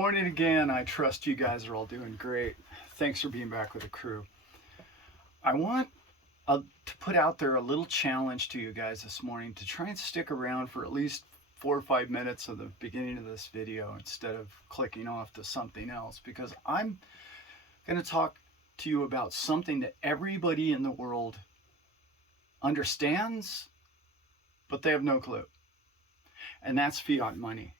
morning again. I trust you guys are all doing great. Thanks for being back with the crew. I want to put out there a little challenge to you guys this morning to try and stick around for at least 4 or 5 minutes of the beginning of this video instead of clicking off to something else, because I'm going to talk to you about something that everybody in the world understands, but they have no clue. And that's fiat money.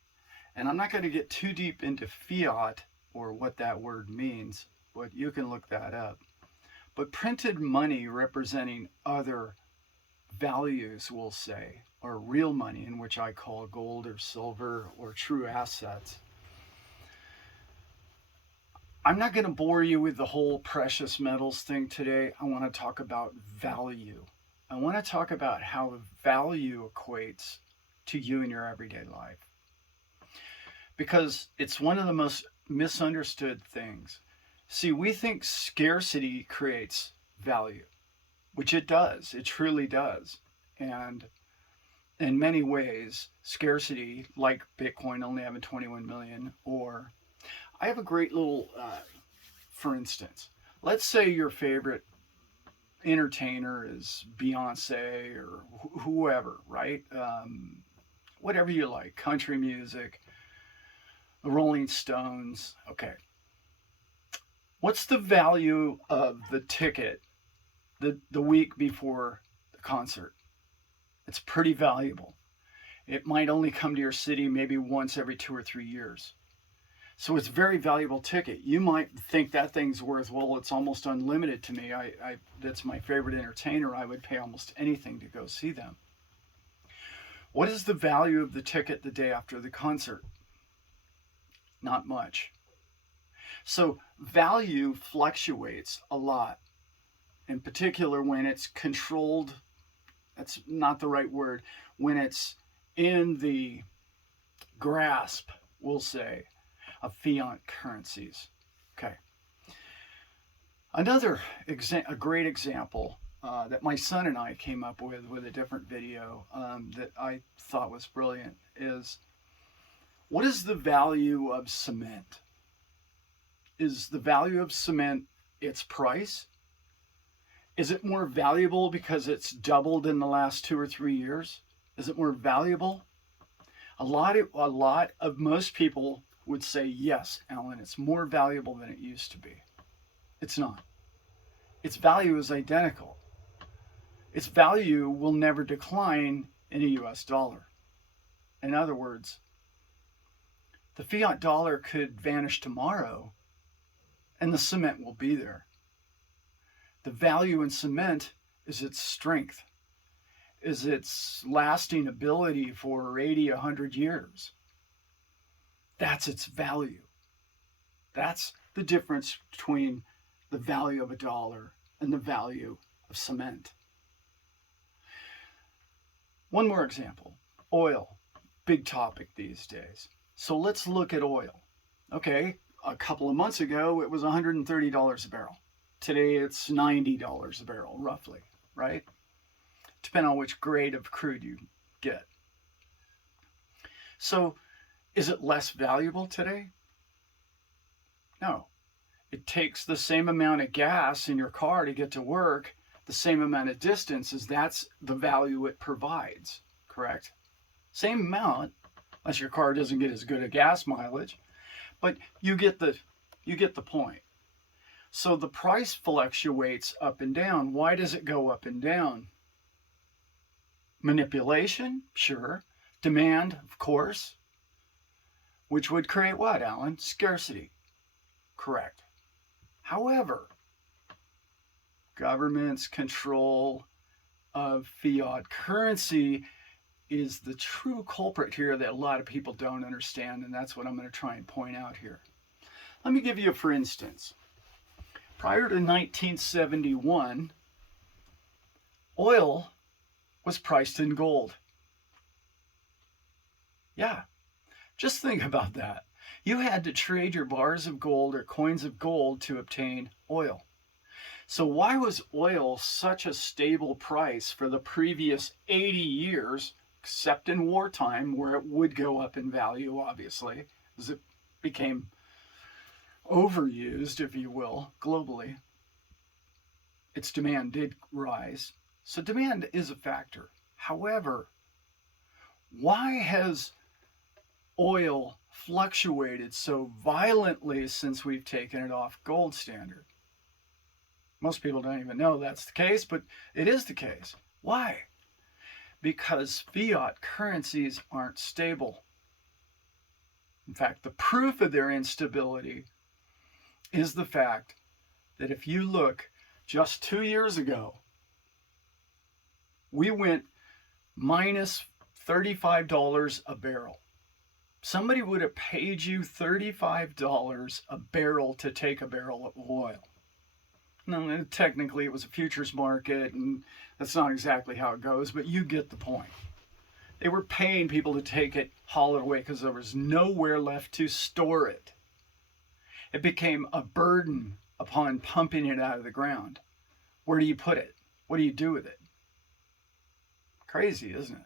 And I'm not going to get too deep into fiat or what that word means, but you can look that up. But printed money representing other values, we'll say, or real money, in which I call gold or silver or true assets. I'm not going to bore you with the whole precious metals thing today. I want to talk about value. I want to talk about how value equates to you in your everyday life. Because it's one of the most misunderstood things. See, we think scarcity creates value, which it does. It truly does. And in many ways, scarcity, like Bitcoin only having 21 million, or I have a great little, for instance, let's say your favorite entertainer is Beyonce or whoever, right? Whatever you like, country music, the Rolling Stones. Okay. What's the value of the ticket the week before the concert? It's pretty valuable. It might only come to your city maybe once every 2 or 3 years. So it's a very valuable ticket. You might think that thing's worth, well, it's almost unlimited to me. That's my favorite entertainer. I would pay almost anything to go see them. What is the value of the ticket the day after the concert? Not much. So value fluctuates a lot, in particular when it's controlled. That's not the right word. When it's in the grasp, we'll say, of fiat currencies. Okay. Another a great example that my son and I came up with a different video that I thought was brilliant is, what is the value of cement? Is the value of cement its price? Is it more valuable because it's doubled in the last 2 or 3 years? Is it more valuable? A lot of most people would say, yes, Alan, it's more valuable than it used to be. It's not. Its value is identical. Its value will never decline in a US dollar. In other words, the fiat dollar could vanish tomorrow and the cement will be there. The value in cement is its strength, is its lasting ability for 80, 100 years. That's its value. That's the difference between the value of a dollar and the value of cement. One more example, oil, big topic these days. So let's look at oil. Okay, a couple of months ago, it was $130 a barrel. Today, it's $90 a barrel, roughly, right? Depending on which grade of crude you get. So, is it less valuable today? No. It takes the same amount of gas in your car to get to work, the same amount of distance, as that's the value it provides, correct? Same amount, unless your car doesn't get as good a gas mileage, but you get the point. So the price fluctuates up and down. Why does it go up and down? Manipulation? Sure. Demand, of course. Which would create what, Alan? Scarcity. Correct. However, government's control of fiat currency is the true culprit here that a lot of people don't understand, and that's what I'm going to try and point out here. Let me give you a for instance. Prior to 1971, oil was priced in gold. Yeah, just think about that. You had to trade your bars of gold or coins of gold to obtain oil. So why was oil such a stable price for the previous 80 years, except in wartime where it would go up in value, obviously? became overused, if you will, globally, its demand did rise. So demand is a factor. However, why has oil fluctuated so violently since we've taken it off gold standard? Most people don't even know that's the case, but it is the case. Why? Because fiat currencies aren't stable. In fact, the proof of their instability is the fact that if you look just 2 years ago, we went minus $35 a barrel. Somebody would have paid you $35 a barrel to take a barrel of oil. Now, technically, it was a futures market, and that's not exactly how it goes, but you get the point. They were paying people to take it, haul it away, because there was nowhere left to store it. It became a burden upon pumping it out of the ground. Where do you put it? What do you do with it? Crazy, isn't it?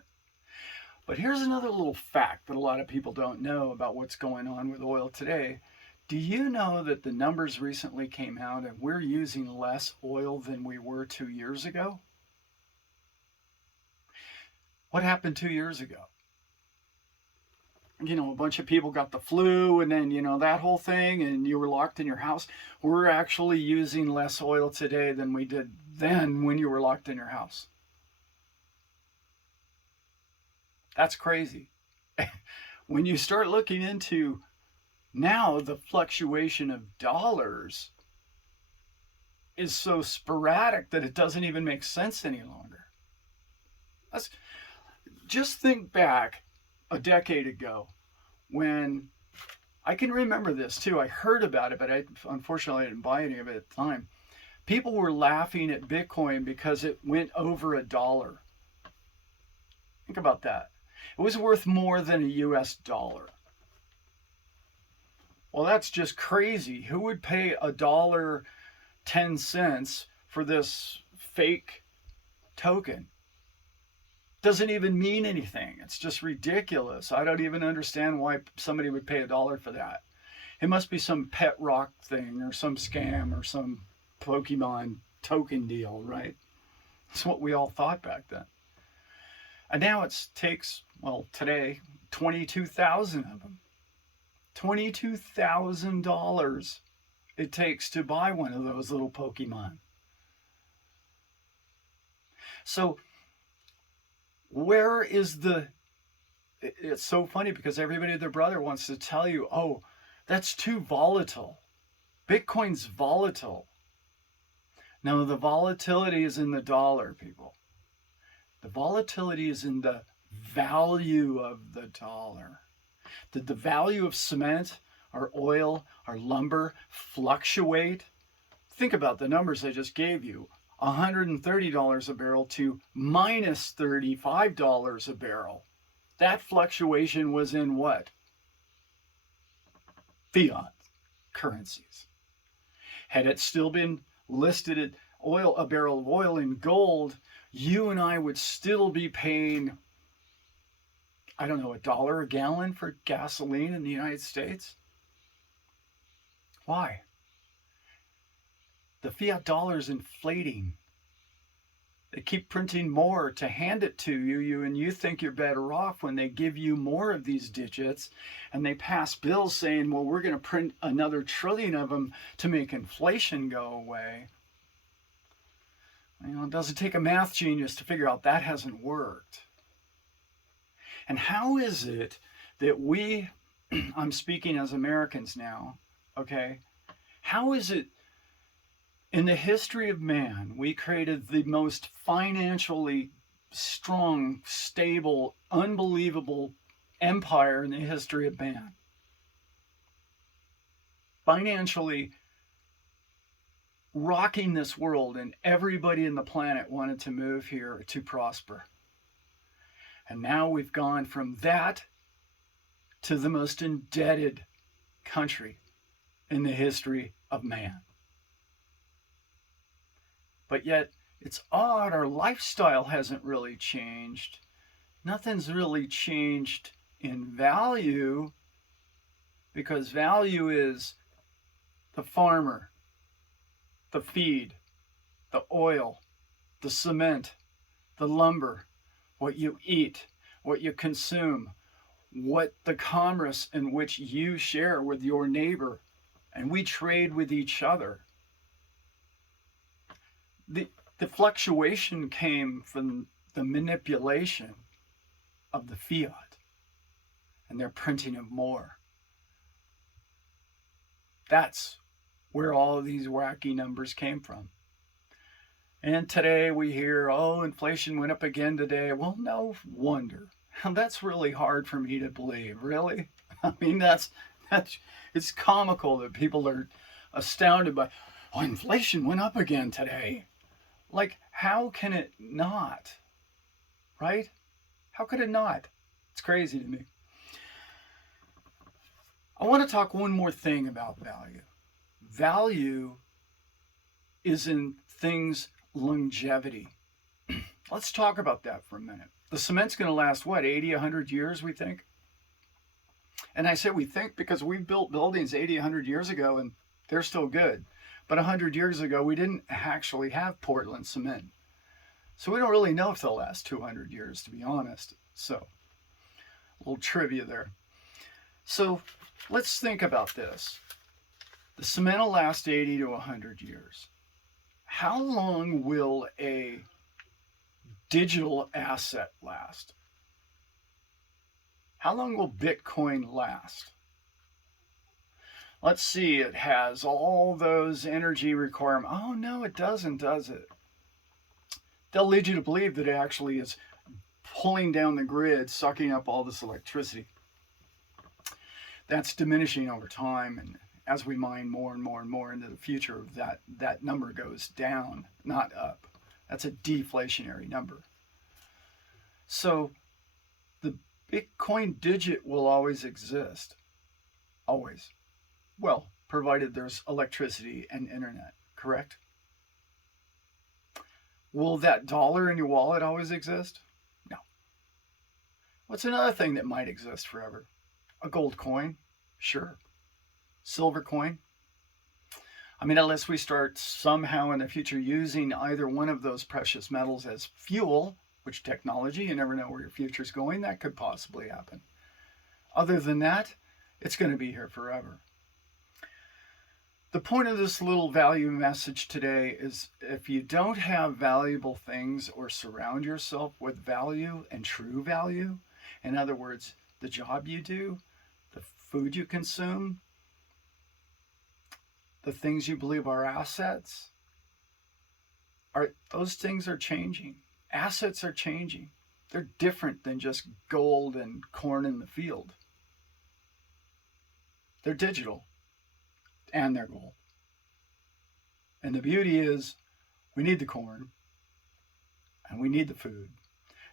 But here's another little fact that a lot of people don't know about what's going on with oil today. Do you know that the numbers recently came out and we're using less oil than we were 2 years ago? What happened 2 years ago? A bunch of people got the flu and then, that whole thing, and you were locked in your house. We're actually using less oil today than we did then when you were locked in your house. That's crazy. When you start looking into now the fluctuation of dollars is so sporadic that it doesn't even make sense any longer. Just think back a decade ago when, I can remember this too, I heard about it, but unfortunately I didn't buy any of it at the time. People were laughing at Bitcoin because it went over $1. Think about that. It was worth more than a US dollar. Well, that's just crazy. Who would pay $1.10 for this fake token? Doesn't even mean anything. It's just ridiculous. I don't even understand why somebody would pay $1 for that. It must be some pet rock thing or some scam or some Pokemon token deal, right? That's what we all thought back then. And now it takes, today, 22,000 of them. $22,000 it takes to buy one of those little Pokemon. So where is it's so funny because everybody and their brother wants to tell you, oh, that's too volatile. Bitcoin's volatile. No, the volatility is in the dollar, people. The volatility is in the value of the dollar. Did the value of cement, our oil, our lumber fluctuate? Think about the numbers I just gave you. $130 a barrel to minus $35 a barrel. That fluctuation was in what? Fiat currencies. Had it still been listed at a barrel of oil in gold, you and I would still be paying, $1 a gallon for gasoline in the United States? Why? The fiat dollar is inflating. They keep printing more to hand it to you, and you think you're better off when they give you more of these digits, and they pass bills saying, well, we're going to print another trillion of them to make inflation go away. It doesn't take a math genius to figure out that hasn't worked. And how is it that I'm speaking as Americans now, okay? How is it in the history of man, we created the most financially strong, stable, unbelievable empire in the history of man? Financially rocking this world, and everybody in the planet wanted to move here to prosper. And now we've gone from that to the most indebted country in the history of man. But yet, it's odd, our lifestyle hasn't really changed. Nothing's really changed in value. because value is the farmer, the feed, the oil, the cement, the lumber, what you eat, what you consume, what the commerce in which you share with your neighbor, and we trade with each other. The fluctuation came from the manipulation of the fiat and their printing of more. That's where all of these wacky numbers came from. And today we hear, oh, inflation went up again today. Well, no wonder. That's really hard for me to believe, really. I mean, that's it's comical that people are astounded by, oh, inflation went up again today. Like, how can it not? Right? How could it not? It's crazy to me. I want to talk one more thing about value. Value is in things' longevity. Let's talk about that for a minute. The cement's going to last, what, 80, 100 years, we think? And I say we think because we built buildings 80, 100 years ago, and they're still good. But 100 years ago, we didn't actually have Portland cement. So we don't really know if they'll last 200 years, to be honest. So, a little trivia there. So, let's think about this. The cement will last 80 to 100 years. How long will a digital asset last? How long will Bitcoin last? Let's see, it has all those energy requirements. Oh, no, it doesn't, does it? They'll lead you to believe that it actually is pulling down the grid, sucking up all this electricity. That's diminishing over time, and as we mine more and more and more into the future, that number goes down, not up. That's a deflationary number. So the Bitcoin digit will always exist. Always. Well, provided there's electricity and internet, correct? Will that dollar in your wallet always exist? No. What's another thing that might exist forever? A gold coin? Sure. Silver coin? I mean, unless we start somehow in the future using either one of those precious metals as fuel, which technology, you never know where your future's going, that could possibly happen. Other than that, it's going to be here forever. The point of this little value message today is if you don't have valuable things or surround yourself with value and true value, in other words, the job you do, the food you consume, the things you believe are assets, those things are changing. Assets are changing. They're different than just gold and corn in the field. They're digital. And their goal. And the beauty is we need the corn and we need the food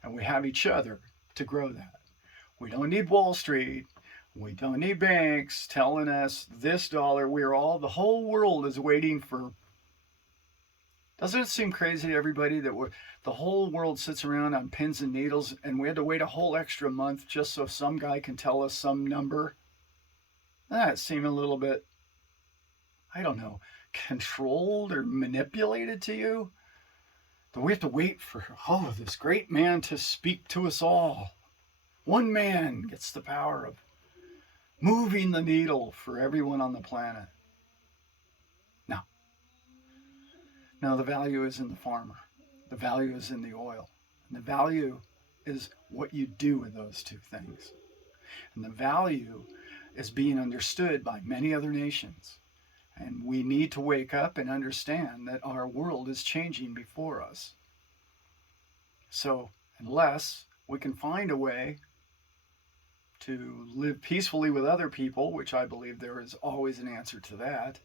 and we have each other to grow that. We don't need Wall Street. We don't need banks telling us this dollar. The whole world is waiting for. Doesn't it seem crazy to everybody that the whole world sits around on pins and needles and we had to wait a whole extra month just so some guy can tell us some number? That seemed a little bit, I don't know, controlled or manipulated to you? That we have to wait for, this great man to speak to us all. One man gets the power of moving the needle for everyone on the planet. No, the value is in the farmer. The value is in the oil. And the value is what you do with those two things. And the value is being understood by many other nations. And we need to wake up and understand that our world is changing before us. So unless we can find a way to live peacefully with other people, which I believe there is always an answer to that,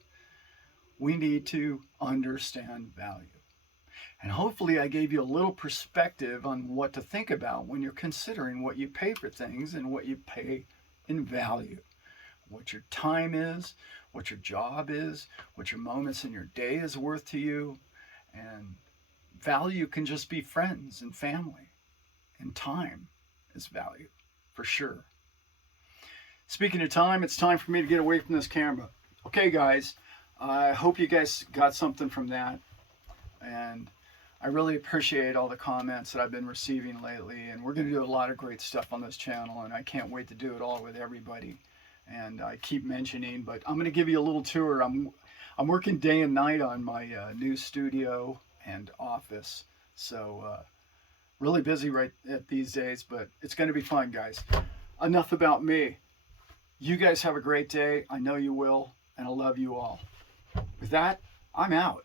we need to understand value. And hopefully I gave you a little perspective on what to think about when you're considering what you pay for things and what you pay in value. What your time is, what your job is, what your moments in your day is worth to you. And value can just be friends and family. And time is value, for sure. Speaking of time, it's time for me to get away from this camera. Okay, guys, I hope you guys got something from that. And I really appreciate all the comments that I've been receiving lately. And we're going to do a lot of great stuff on this channel. And I can't wait to do it all with everybody. And I keep mentioning, but I'm going to give you a little tour. I'm working day and night on my new studio and office. So really busy right at these days, but it's going to be fun, guys. Enough about me. You guys have a great day. I know you will, and I love you all. With that, I'm out.